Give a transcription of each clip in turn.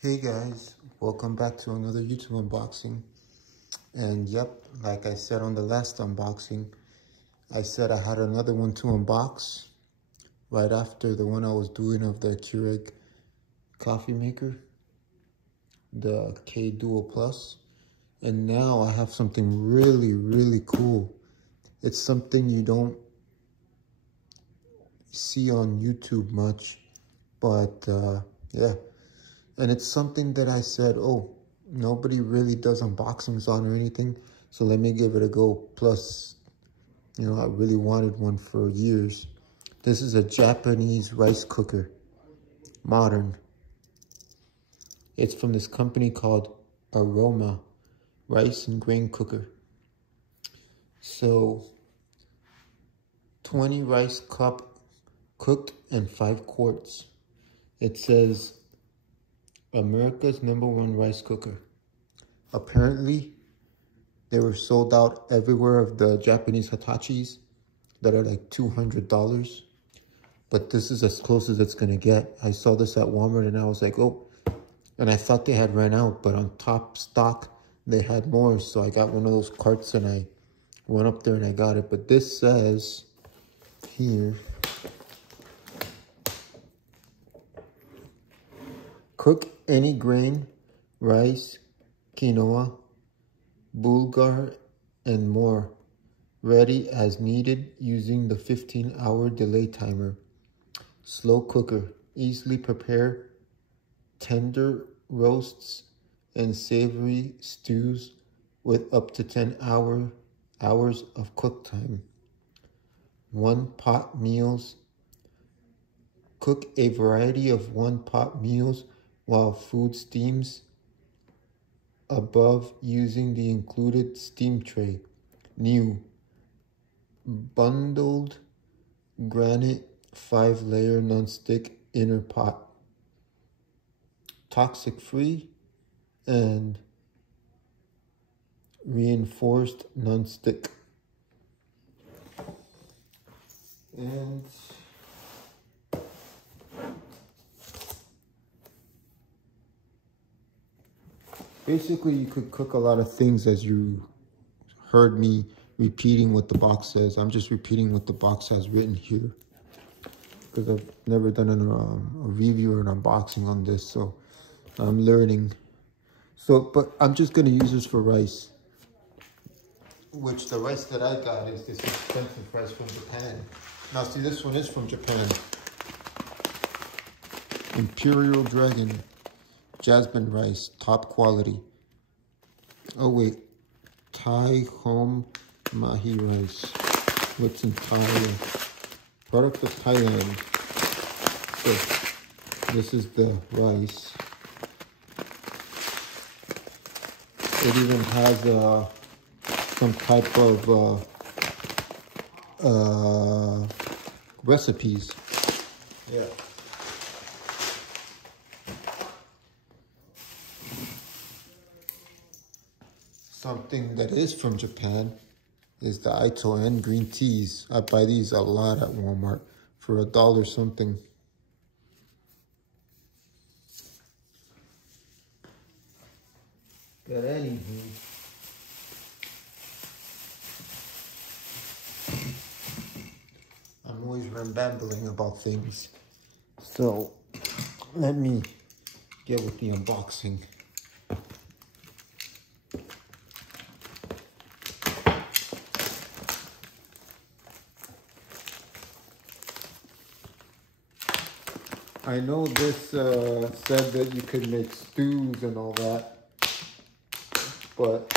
Hey guys, welcome back to another YouTube unboxing. And yep, like I said on the last unboxing, I said I had another one to unbox right after the one I was doing of the Keurig coffee maker, the K Duo Plus. And now I have something really cool. It's something you don't see on YouTube much, but yeah. And it's something that I said, oh, nobody really does unboxings on or anything, so let me give it a go. Plus, you know, I really wanted one for years. This is a Japanese rice cooker, modern. It's from this company called Aroma, rice and grain cooker. So, 20 rice cup cooked and 5 quarts. It says, America's #1 rice cooker. Apparently, they were sold out everywhere of the Japanese Hitachis that are like $200. But this is as close as it's going to get. I saw this at Walmart and I was like, oh. And I thought they had ran out, but on top stock, they had more. So I got one of those carts and I went up there and I got it. But this says here, cook any grain, rice, quinoa, bulgur, and more, ready as needed using the 15-hour delay timer. Slow cooker, easily prepare tender roasts and savory stews with up to 10 hours of cook time. One-pot meals. Cook a variety of one-pot meals while food steams above using the included steam tray. New Bonded Granite 5-layer nonstick inner pot. Toxic-free and reinforced nonstick. And basically, you could cook a lot of things, as you heard me repeating what the box says. I'm just repeating what the box has written here, because I've never done a review or an unboxing on this, so I'm learning. So, but I'm just going to use this for rice, which the rice that I got is this expensive rice from Japan. Now, see, this one is from Japan. Imperial Dragon Jasmine rice, top quality. Oh wait, Thai home mahi rice. What's in Thailand? Product of Thailand. So this is the rice. It even has some type of recipes. Yeah. Something that is from Japan is the Ito and green teas. I buy these a lot at Walmart for $1 something. But anywho, I'm always rambling about things. So let me get with the unboxing. I know this said that you could make stews and all that, but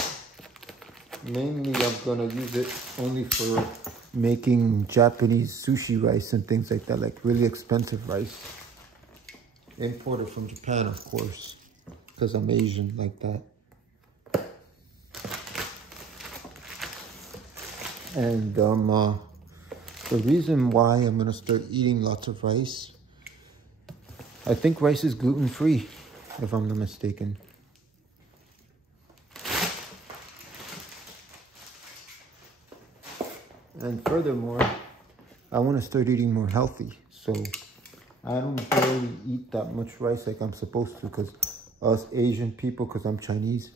mainly I'm gonna use it only for making Japanese sushi rice and things like that, like really expensive rice. Imported from Japan, of course, because I'm Asian like that. And the reason why I'm gonna start eating lots of rice, I think rice is gluten-free, if I'm not mistaken. And furthermore, I want to start eating more healthy. So I don't barely eat that much rice like I'm supposed to, because us Asian people, because I'm Chinese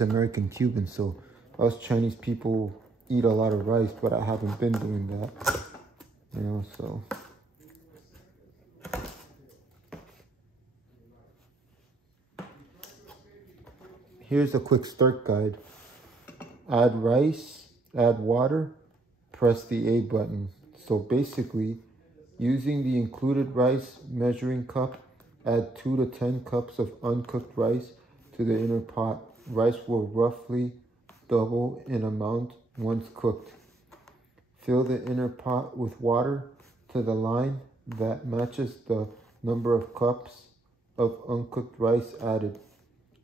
American Cuban, so us Chinese people eat a lot of rice, but I haven't been doing that, you know, so. Here's a quick start guide. Add rice, add water, press the A button. So basically, using the included rice measuring cup, add 2 to 10 cups of uncooked rice to the inner pot. Rice will roughly double in amount once cooked. Fill the inner pot with water to the line that matches the number of cups of uncooked rice added.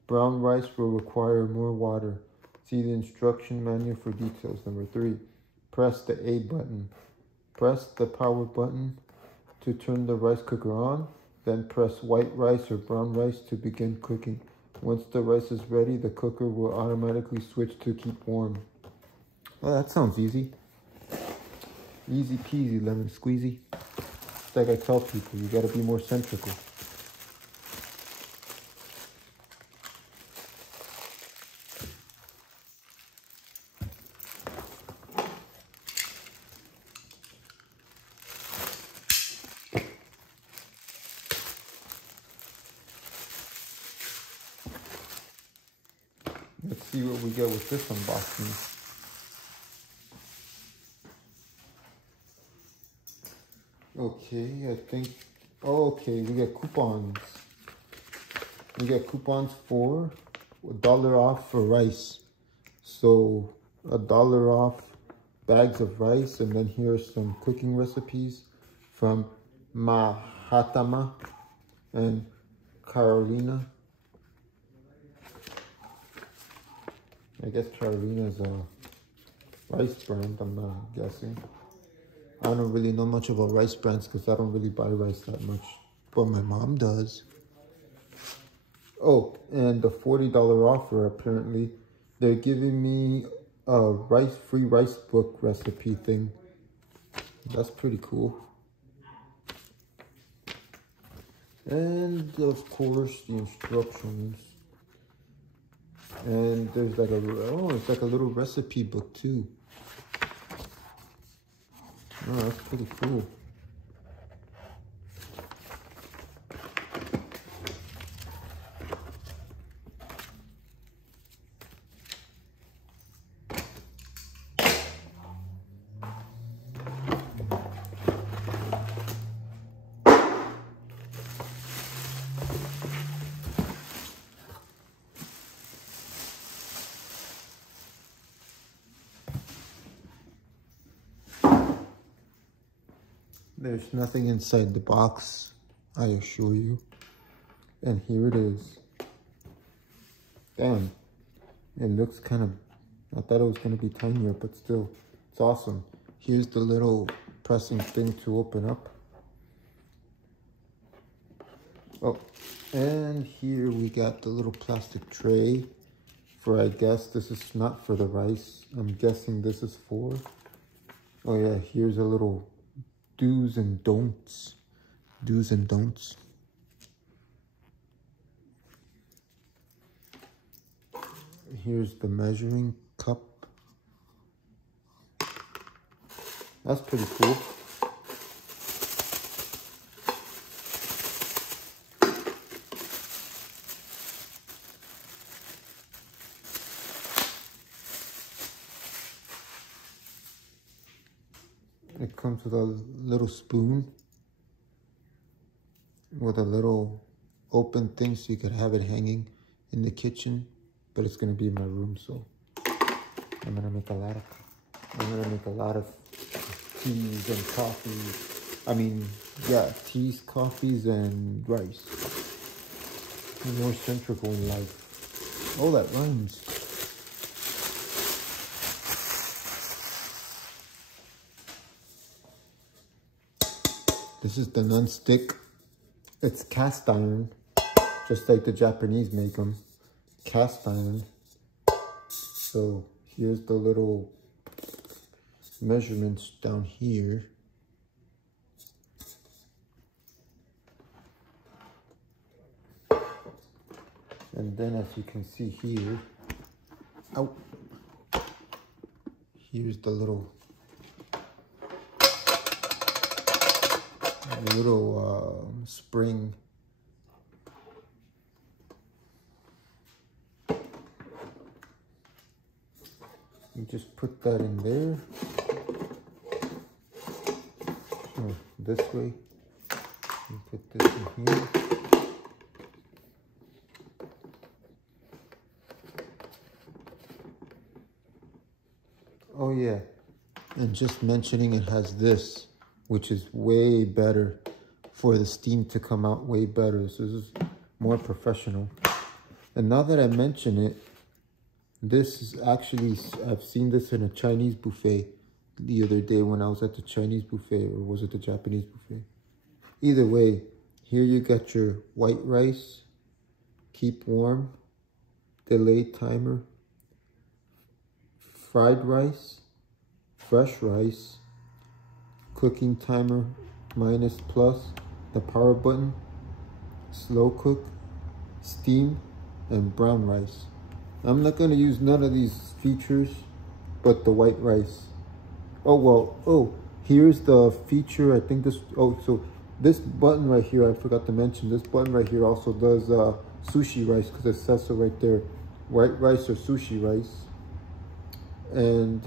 Brown rice will require more water. See the instruction manual for details. Number 3, press the A button. Press the power button to turn the rice cooker on. Then press white rice or brown rice to begin cooking. Once the rice is ready, the cooker will automatically switch to keep warm. Well, that sounds easy. Easy peasy, lemon squeezy. It's like I tell people, you gotta be more centrical. Let's see what we get with this unboxing. Okay, I think, oh, okay, we get coupons. We get coupons for $1 off for rice. So $1 off bags of rice, and then here's some cooking recipes from Mahatma and Carolina. I guess Carolina is a rice brand, I'm not guessing. I don't really know much about rice brands because I don't really buy rice that much, but my mom does. Oh, and the $40 offer, apparently, they're giving me a free rice book recipe thing. That's pretty cool. And of course, the instructions. And there's like it's like a little recipe book too. Oh, that's pretty cool. There's nothing inside the box, I assure you. And here it is. Damn, it looks kind of, I thought it was going to be tinier, but still, it's awesome. Here's the little pressing thing to open up. Oh, and here we got the little plastic tray for, I guess this is not for the rice. I'm guessing this is for, oh yeah, here's a little do's and don'ts. Do's and don'ts. Here's the measuring cup. That's pretty cool. It comes with a little spoon with a little open thing so you could have it hanging in the kitchen, but it's gonna be in my room, so I'm gonna make a lot of teas and coffees. I mean, yeah, teas, coffees, and rice. More centrical in life. Oh, that rhymes. This is the nonstick. It's cast iron, just like the Japanese make them. Cast iron. So here's the little measurements down here. And then as you can see here, out, here's the little spring. You just put that in there, or this way. You put this in here. Oh yeah, and just mentioning it has this, which is way better for the steam to come out way better. So this is more professional. And now that I mention it, this is actually, I've seen this in a Chinese buffet the other day when I was at the Chinese buffet, or was it the Japanese buffet? Either way, here you got your white rice, keep warm, delay timer, fried rice, fresh rice, cooking timer, minus plus, the power button, slow cook, steam, and brown rice. I'm not going to use none of these features but the white rice. Oh well, oh, here's the feature. I think this, oh, so this button right here, I forgot to mention, this button right here also does sushi rice, because it says so right there, white rice or sushi rice. And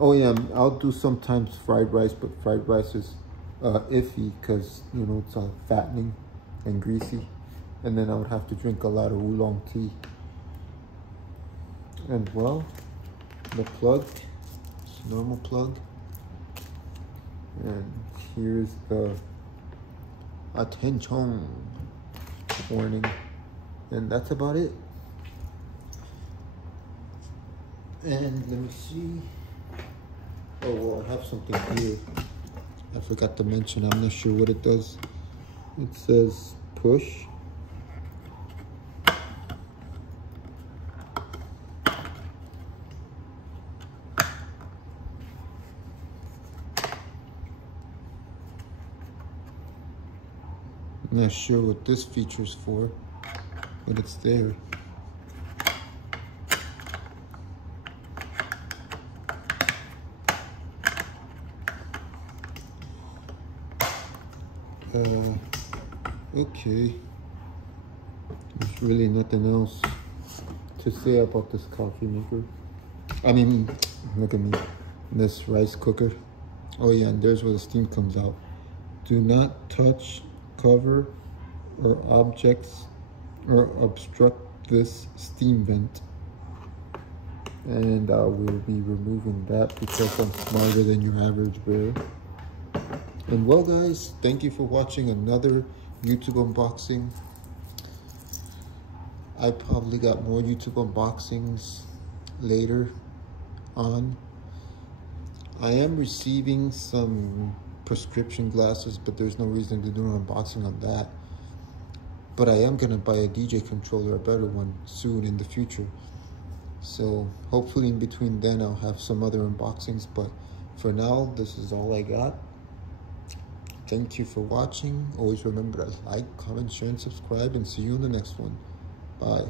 oh yeah, I'll do sometimes fried rice, but fried rice is iffy because, you know, it's fattening and greasy, and then I would have to drink a lot of oolong tea. And well, the plug, it's a normal plug, and here's the attention warning, and that's about it. And let me see. Oh, well, I have something here. I forgot to mention, I'm not sure what it does. It says push. I'm not sure what this feature's for, but it's there. Okay, there's really nothing else to say about this coffee maker. I mean, look at me, this rice cooker. Oh yeah, and there's where the steam comes out. Do not touch, cover, or objects or obstruct this steam vent. And I will be removing that because I'm smarter than your average bear. And well guys, thank you for watching another YouTube unboxing. I probably got more YouTube unboxings later on. I am receiving some prescription glasses, but there's no reason to do an unboxing on that. But I am gonna buy a DJ controller, a better one, soon in the future. So hopefully in between then I'll have some other unboxings, but for now, this is all I got. Thank you for watching. Always remember to like, comment, share, and subscribe, and see you in the next one. Bye.